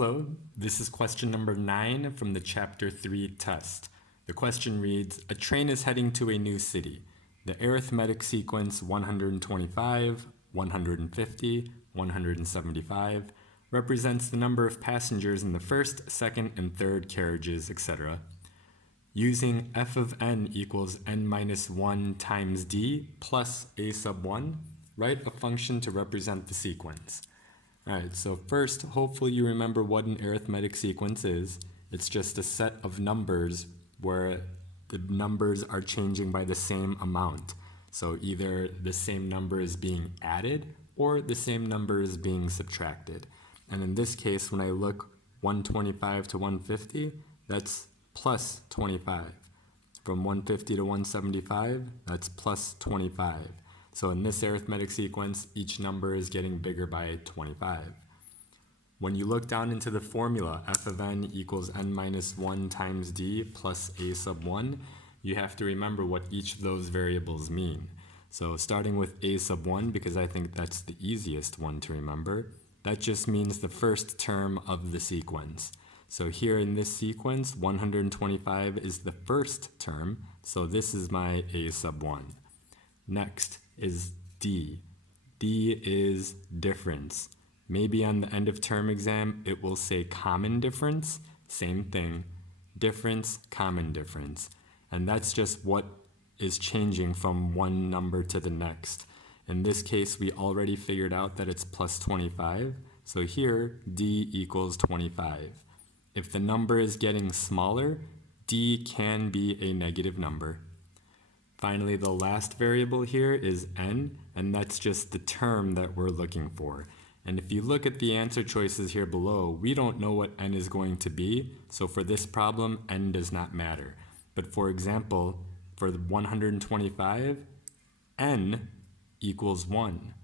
Hello, this is question number 9 from the Chapter 3 test. The question reads, a train is heading to a new city. The arithmetic sequence 125, 150, 175 represents the number of passengers in the first, second, and third carriages, etc. Using f of n equals n minus 1 times d plus a sub 1, write a function to represent the sequence. Alright, so first, hopefully you remember what an arithmetic sequence is. It's just a set of numbers where the numbers are changing by the same amount. So either the same number is being added or the same number is being subtracted. And in this case, when I look 125 to 150, that's plus 25. From 150 to 175, that's plus 25. So in this arithmetic sequence, each number is getting bigger by 25. When you look down into the formula, f of n equals n minus 1 times d plus a sub 1, you have to remember what each of those variables mean. So starting with a sub 1, because I think that's the easiest one to remember, that just means the first term of the sequence. So here in this sequence, 125 is the first term, so this is my a sub 1. Next is D. D is difference. Maybe on the end of term exam, it will say common difference. Same thing. Difference, common difference. And that's just what is changing from one number to the next. In this case, we already figured out that it's plus 25. So here, D equals 25. If the number is getting smaller, D can be a negative number. Finally, the last variable here is n, and that's just the term that we're looking for. And if you look at the answer choices here below, we don't know what n is going to be, so for this problem, n does not matter. But for example, for the 125, n equals 1.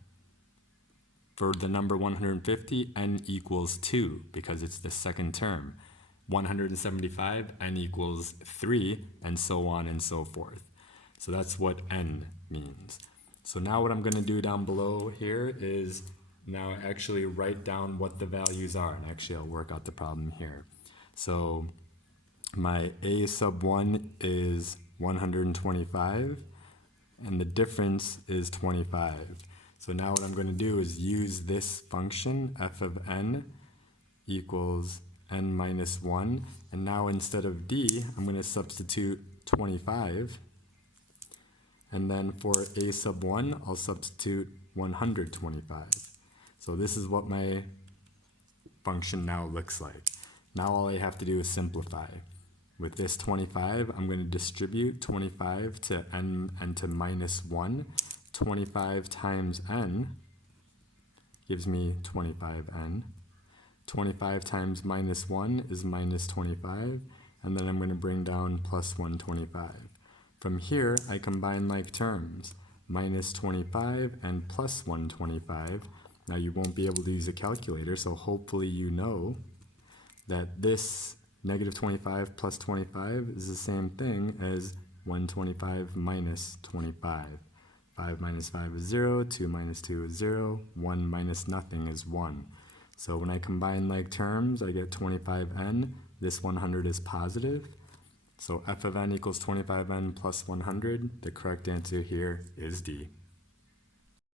For the number 150, n equals 2, because it's the second term. 175, n equals 3, and so on and so forth. So that's what n means. So now what I'm going to do down below here is now actually write down what the values are. And actually I'll work out the problem here. So my a sub 1 is 125 and the difference is 25. So now what I'm going to do is use this function f of n equals n minus 1. And now instead of d, I'm going to substitute 25. And then for a sub 1, I'll substitute 125. So this is what my function now looks like. Now all I have to do is simplify. With this 25, I'm going to distribute 25 to n and to minus 1. 25 times n gives me 25n. 25 times minus 1 is minus 25. And then I'm going to bring down plus 125. From here, I combine like terms, minus 25 and plus 125. Now you won't be able to use a calculator, so hopefully you know that this negative 25 plus 25 is the same thing as 125 minus 25. 5 minus 5 is 0, 2 minus 2 is 0, 1 minus nothing is 1. So when I combine like terms, I get 25n. This 100 is positive. So f of n equals 25n plus 100. The correct answer here is D.